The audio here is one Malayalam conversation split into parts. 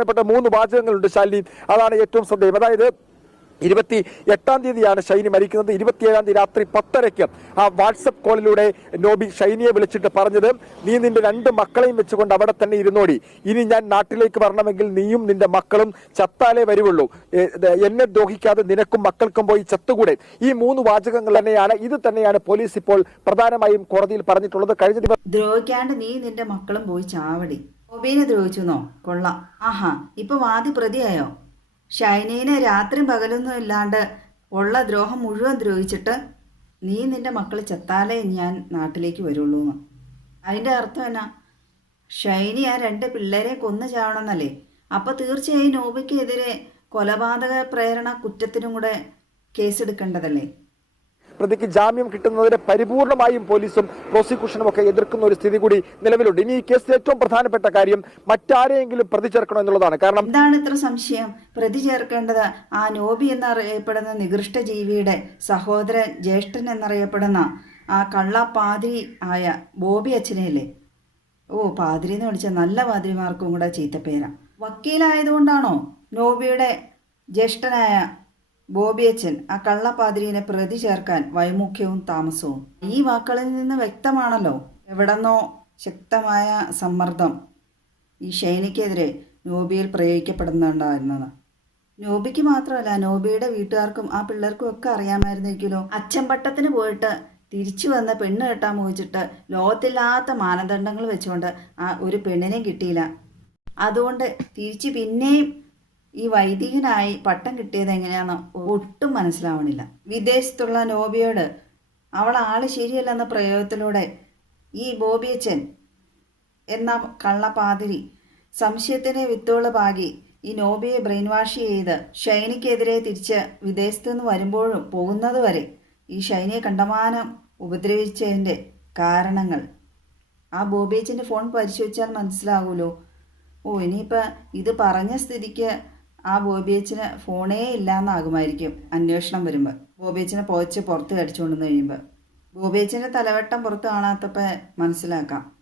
പ്രധാനപ്പെട്ട മൂന്ന് വാചകങ്ങളുണ്ട് ശാലിനി. അതാണ് ഏറ്റവും ശ്രദ്ധേയം. അതായത് ഇരുപത്തി എട്ടാം തീയതിയാണ് ഷൈനി മരിക്കുന്നത്. ഇരുപത്തിയേഴാം തീയതി രാത്രി പത്തരയ്ക്ക് ആ വാട്സപ്പ് കോളിലൂടെ നോബി ഷൈനിയെ വിളിച്ചിട്ട് പറഞ്ഞത് നീ നിന്റെ രണ്ട് മക്കളെയും വെച്ചുകൊണ്ട് അവിടെ തന്നെ ഇരുന്നോടി. ഇനി ഞാൻ നാട്ടിലേക്ക് വരണമെങ്കിൽ നീയും നിന്റെ മക്കളും ചത്താലേ വരുവുള്ളൂ. എന്നെ ദ്രോഹിക്കാതെ നിനക്കും മക്കൾക്കും പോയി ചത്തുകൂടെ. ഈ മൂന്ന് വാചകങ്ങൾ തന്നെയാണ് ഇത് തന്നെയാണ് പോലീസ് ഇപ്പോൾ പ്രധാനമായും കോടതിയിൽ പറഞ്ഞിട്ടുള്ളത്. കഴിഞ്ഞ ദിവസം ദ്രോഹിക്കാണ്ട് നീ നിന്റെ മക്കളും പോയി ചാവടി. ഒബീനെ ദ്രോഹിച്ചുന്നോ? കൊള്ളാം. ആഹാ ഇപ്പൊ വാദി പ്രതിയായോ? ഷൈനീനെ രാത്രി പകലൊന്നും ഇല്ലാണ്ട് ഉള്ള ദ്രോഹം മുഴുവൻ ദ്രോഹിച്ചിട്ട് നീ നിന്റെ മക്കൾ ചത്താലേ ഞാൻ നാട്ടിലേക്ക് വരുള്ളൂ എന്ന് അതിന്റെ അർത്ഥം എന്നാ? ഷൈനി ആ രണ്ട് പിള്ളേരെ കൊന്നു ചാവണമെന്നല്ലേ? അപ്പോൾ തീർച്ചയായും നോബിക്കെതിരെ കൊലപാതക പ്രേരണ കുറ്റത്തിനും കൂടെ കേസെടുക്കേണ്ടതല്ലേ? പ്രതിക്ക് ജാമ്യം കിട്ടുന്നതിന് പരിപൂർണമായും പോലീസും പ്രോസിക്യൂഷനും ഒക്കെ എതിർക്കുന്ന ഒരു സ്ഥിതി കൂടി നിലവിലുണ്ട്. ഇനി ഈ കേസിൽ ഏറ്റവും പ്രധാനപ്പെട്ട കാര്യം മറ്റാരെയെങ്കിലും പ്രതി ചേർക്കണം എന്നുള്ളതാണ്. കാരണം എന്താണ് ഇത്ര സംശയം? പ്രതി ചേർക്കേണ്ടത് ആ നോബി എന്നറിയപ്പെടുന്ന നികൃഷ്ട ജീവിയുടെ സഹോദരൻ ജ്യേഷ്ഠൻ എന്നറിയപ്പെടുന്ന ആ കള്ളപ്പാതിരി ആയ ബോബി അച്ഛനെയല്ലേ? ഓ പാതിരി എന്ന് വിളിച്ച നല്ല പാതിരിമാർക്കും കൂടെ ചീത്തപ്പേര. വക്കീലായതുകൊണ്ടാണോ നോബിയുടെ ജ്യേഷ്ഠനായ ബോബി അച്ഛൻ ആ കള്ളപ്പാതിരിനെ പ്രതി ചേർക്കാൻ വൈമുഖ്യവും താമസവും. ഈ വാക്കുകളിൽ നിന്ന് വ്യക്തമാണല്ലോ എവിടെന്നോ ശക്തമായ സമ്മർദ്ദം ഈ ഷൈനിക്കെതിരെ നോബിയിൽ പ്രയോഗിക്കപ്പെടുന്നുണ്ടായിരുന്നത്. നോബിക്ക് മാത്രമല്ല നോബിയുടെ വീട്ടുകാർക്കും ആ പിള്ളേർക്കും ഒക്കെ അറിയാമായിരുന്നിരിക്കുമല്ലോ. അച്ഛൻ പട്ടത്തിന് പോയിട്ട് തിരിച്ചു വന്ന പെണ്ണ് കെട്ടാൻ മോഹിച്ചിട്ട് ലോകത്തില്ലാത്ത മാനദണ്ഡങ്ങൾ വെച്ചുകൊണ്ട് ആ ഒരു പെണ്ണിനെ കിട്ടിയില്ല. അതുകൊണ്ട് തിരിച്ച് പിന്നെയും ഈ വൈദികനായി പട്ടം കിട്ടിയത് എങ്ങനെയാണെന്ന് ഒട്ടും മനസ്സിലാവണില്ല. വിദേശത്തുള്ള നോബിയോട് അവൾ ആൾ ശരിയല്ലെന്ന പ്രയോഗത്തിലൂടെ ഈ ബോബിയച്ചൻ എന്ന കള്ളപാതിരി സംശയത്തിനെ വിത്തുകൾ പാകി ഈ നോബിയെ ബ്രെയിൻ വാഷ് ചെയ്ത് ഷൈനിക്കെതിരെ തിരിച്ച് വിദേശത്ത് നിന്ന് വരുമ്പോഴും പോകുന്നത് വരെ ഈ ഷൈനിയെ കണ്ടമാനം ഉപദ്രവിച്ചതിന്റെ കാരണങ്ങൾ. ആ ബോബിയച്ചന്റെ ഫോൺ പരിശോധിച്ചാൽ മനസ്സിലാവുമല്ലോ ഓ ഇനിയിപ്പോൾ ഇത് പറഞ്ഞ സ്ഥിതിക്ക് ആ ബോബിയച്ചന് ഫോണേ ഇല്ലാന്നാകുമായിരിക്കും അന്വേഷണം വരുമ്പോൾ ബോബിയച്ചനെ പോച്ച് പുറത്ത് കടിച്ചുകൊണ്ടുവന്ന് കഴിയുമ്പോൾ ബോബിയച്ചന്റെ തലവട്ടം പുറത്ത് കാണാത്തപ്പോൾ മനസ്സിലാക്കാം.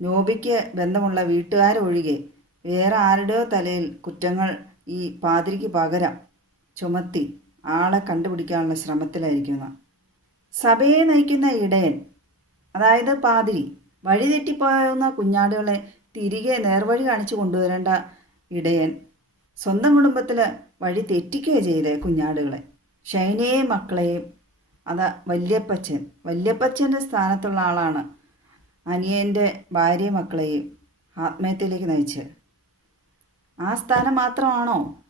നോബിക്ക് ബന്ധമുള്ള വീട്ടുകാരൊഴികെ വേറെ ആരുടെയോ തലയിൽ കുറ്റങ്ങൾ ഈ പാതിരിക്ക് പകരം ചുമത്തി ആളെ കണ്ടുപിടിക്കാനുള്ള ശ്രമത്തിലായിരിക്കുന്ന സഭയെ നയിക്കുന്ന ഇടയൻ അതായത് പാതിരി വഴിതെറ്റിപ്പോയുന്ന കുഞ്ഞാടുകളെ തിരികെ നേർവഴി കാണിച്ചു കൊണ്ടുവരേണ്ട ഇടയൻ സ്വന്തം കുടുംബത്തിൽ വഴി തെറ്റിക്കുകയോ ചെയ്തേ കുഞ്ഞാടുകളെ. ഷൈനയെയും മക്കളെയും അത് വല്യപ്പച്ചൻ. വല്യപ്പച്ചന്റെ സ്ഥാനത്തുള്ള ആളാണ് അനിയന്റെ ഭാര്യയും മക്കളെയും ആത്മഹത്യയിലേക്ക് നയിച്ച് ആ സ്ഥാനം മാത്രമാണോ?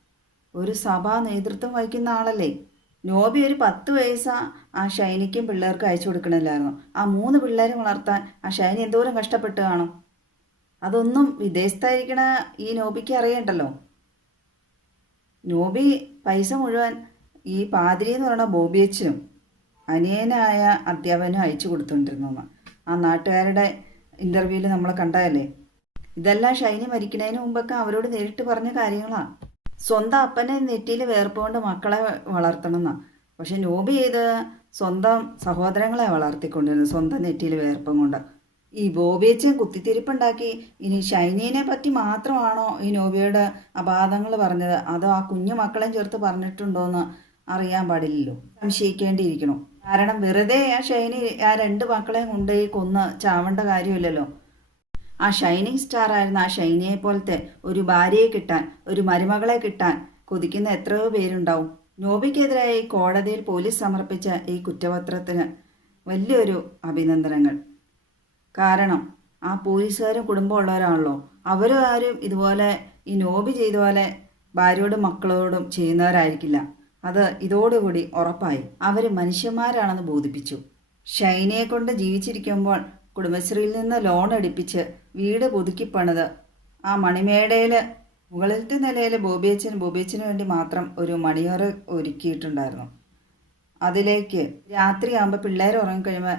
ഒരു സഭാ നേതൃത്വം വഹിക്കുന്ന ആളല്ലേ? നോബി ഒരു പത്ത് വയസ്സ ആ ഷൈനിക്കും പിള്ളേർക്കും അയച്ചു കൊടുക്കണില്ലായിരുന്നു? ആ മൂന്ന് പിള്ളേരെ വളർത്താൻ ആ ഷൈനി എന്തോരം കഷ്ടപ്പെട്ട് കാണും? അതൊന്നും വിദേശത്തായിരിക്കണ ഈ നോബിക്ക് അറിയണ്ടല്ലോ. നോബി പൈസ മുഴുവൻ ഈ പാതിരി എന്ന് പറയുന്ന ബോബിയച്ചനും അനിയനായ അധ്യാപകനും അയച്ചു കൊടുത്തുകൊണ്ടിരുന്നു ആ നാട്ടുകാരുടെ ഇന്റർവ്യൂവിൽ നമ്മൾ കണ്ടതല്ലേ? ഇതെല്ലാം ഷൈനി മരിക്കുന്നതിന് മുമ്പൊക്കെ അവരോട് നേരിട്ട് പറഞ്ഞ കാര്യങ്ങളാണ് സ്വന്തം അപ്പനെ നെറ്റിയിൽ വേർപ്പുകൊണ്ട് മക്കളെ വളർത്തണമെന്നാ പക്ഷെ നോബി ചെയ്ത് സ്വന്തം സഹോദരങ്ങളെ വളർത്തിക്കൊണ്ടിരുന്നു സ്വന്തം നെറ്റിയിൽ വേർപ്പം കൊണ്ട്. ഈ ബോബിയച്ചൻ കുത്തിത്തിരിപ്പുണ്ടാക്കി. ഇനി ഷൈനീനെ പറ്റി മാത്രമാണോ ഈ നോബിയുടെ അപാദങ്ങൾ പറഞ്ഞത്? അതോ ആ കുഞ്ഞു മക്കളെയും ചേർത്ത് പറഞ്ഞിട്ടുണ്ടോയെന്ന് അറിയാൻ പാടില്ലല്ലോ. സംശയിക്കേണ്ടിയിരിക്കണം കാരണം വെറുതെ ആ ഷൈനി ആ രണ്ട് മക്കളെയും കൊണ്ടുപോയി കൊന്ന് ചാവേണ്ട കാര്യമില്ലല്ലോ. ആ ഷൈനിങ് സ്റ്റാർ ആയിരുന്ന ആ ഷൈനിയെ പോലത്തെ ഒരു ഭാര്യയെ കിട്ടാൻ ഒരു മരുമകളെ കിട്ടാൻ കൊതിക്കുന്ന എത്രയോ പേരുണ്ടാവും. നോബിക്കെതിരായി കോടതിയിൽ പോലീസ് സമർപ്പിച്ച ഈ കുറ്റപത്രത്തിന് വലിയൊരു അഭിനന്ദനങ്ങൾ. കാരണം ആ പോലീസുകാരും കുടുംബമുള്ളവരാണല്ലോ അവരും ആരും ഇതുപോലെ ഈ നോബി ചെയ്ത പോലെ ഭാര്യയോടും മക്കളോടും ചെയ്യുന്നവരായിരിക്കില്ല. അത് ഇതോടുകൂടി ഉറപ്പായി. അവർ മനുഷ്യന്മാരാണെന്ന് ബോധിപ്പിച്ചു. ഷൈനയെ കൊണ്ട് ജീവിച്ചിരിക്കുമ്പോൾ കുടുംബശ്രീയിൽ നിന്ന് ലോൺ എടുപ്പിച്ച് വീട് പുതുക്കിപ്പണിത് ആ മണിമേടയിൽ മുകളിലത്തെ നിലയിൽ ബോബിയച്ചൻ ബോബിയച്ചന് വേണ്ടി മാത്രം ഒരു മണിയോറ് ഒരുക്കിയിട്ടുണ്ടായിരുന്നു. അതിലേക്ക് രാത്രിയാകുമ്പോൾ പിള്ളേർ ഉറങ്ങിക്കഴിയുമ്പോൾ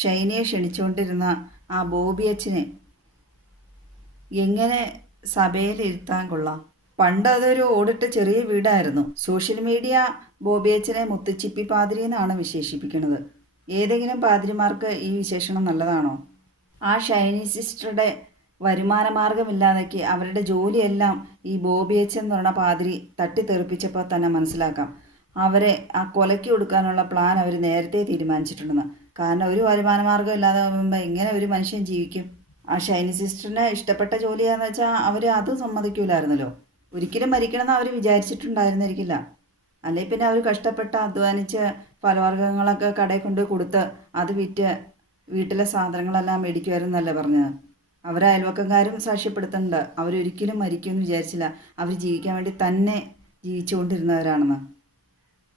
ഷൈനയെ ക്ഷണിച്ചുകൊണ്ടിരുന്ന ആ ബോബി ബോബിയച്ചനെ എങ്ങനെ സഭയിലിരുത്താൻ കൊള്ളാം? പണ്ട് അതൊരു ഓടിട്ട ചെറിയ വീടായിരുന്നു. സോഷ്യൽ മീഡിയ ബോബി ബോബിയച്ചനെ മുത്തച്ചിപ്പി പാതിരി എന്നാണ് വിശേഷിപ്പിക്കുന്നത്. ഏതെങ്കിലും പാതിരിമാർക്ക് ഈ വിശേഷണം നല്ലതാണോ? ആ ഷൈനി സിസ്റ്ററുടെ വരുമാന മാർഗമില്ലാതാക്കി അവരുടെ ജോലിയെല്ലാം ഈ ബോബി അച്ഛൻ എന്ന് പറഞ്ഞ പാതിരി തട്ടിത്തെറിപ്പിച്ചപ്പോൾ തന്നെ മനസ്സിലാക്കാം. അവരെ ആ കൊലയ്ക്ക് കൊടുക്കാനുള്ള പ്ലാൻ അവർ നേരത്തെ തീരുമാനിച്ചിട്ടുണ്ടെന്ന്. കാരണം ഒരു വരുമാന മാർഗം ഇല്ലാതെ ആകുമ്പോൾ എങ്ങനെ ഒരു മനുഷ്യൻ ജീവിക്കും. ആ ഷൈനി സിസ്റ്ററിന് ഇഷ്ടപ്പെട്ട ജോലിയാന്ന് വെച്ചാൽ അവർ അത് സമ്മതിക്കൂലായിരുന്നല്ലോ. ഒരിക്കലും മരിക്കണമെന്ന് അവർ വിചാരിച്ചിട്ടുണ്ടായിരുന്നിരിക്കില്ല. അല്ലെങ്കിൽ പിന്നെ അവർ കഷ്ടപ്പെട്ട് അധ്വാനിച്ച് ഫലവർഗങ്ങളൊക്കെ കടയിൽ കൊണ്ട് കൊടുത്ത് അത് വിറ്റ് വീട്ടിലെ സാധനങ്ങളെല്ലാം മേടിക്കുമായിരുന്നല്ലേ പറഞ്ഞത്. അവരെ അയൽവക്കക്കാരും സാക്ഷ്യപ്പെടുത്തുന്നുണ്ട്. അവരൊരിക്കലും മരിക്കുമെന്ന് വിചാരിച്ചില്ല. അവർ ജീവിക്കാൻ വേണ്ടി തന്നെ ജീവിച്ചുകൊണ്ടിരുന്നവരാണെന്ന്.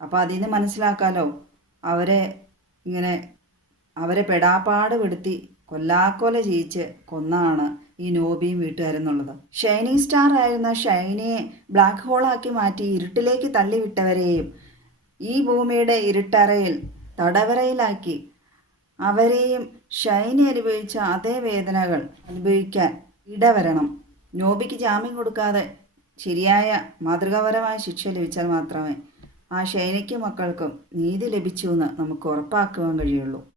അപ്പോൾ അതിൽ നിന്ന് മനസ്സിലാക്കാലോ. അവരെ ഇങ്ങനെ അവരെ പെടാപ്പാട് പെടുത്തി കൊല്ലാക്കൊല ചെയ്യിച്ച് കൊന്നാണ് ഈ നോബിയും വീട്ടുകാരെന്നുള്ളത് ഷൈനിങ് സ്റ്റാർ ആയിരുന്ന ഷൈനിയെ ബ്ലാക്ക് ഹോളാക്കി മാറ്റി ഇരുട്ടിലേക്ക് തള്ളിവിട്ടവരെയും ഈ ഭൂമിയുടെ ഇരുട്ടറയിൽ തടവറയിലാക്കി അവരെയും ഷൈനി അനുഭവിച്ച അതേ വേദനകൾ അനുഭവിക്കാൻ ഇടവരണം. നോബിക്ക് ജാമ്യം കൊടുക്കാതെ ശരിയായ മാതൃകാപരമായ ശിക്ഷ ലഭിച്ചാൽ മാത്രമേ ആ ഷൈനയ്ക്കും മക്കൾക്കും നീതി ലഭിച്ചു എന്ന് നമുക്ക് ഉറപ്പാക്കുവാൻ കഴിയുള്ളൂ.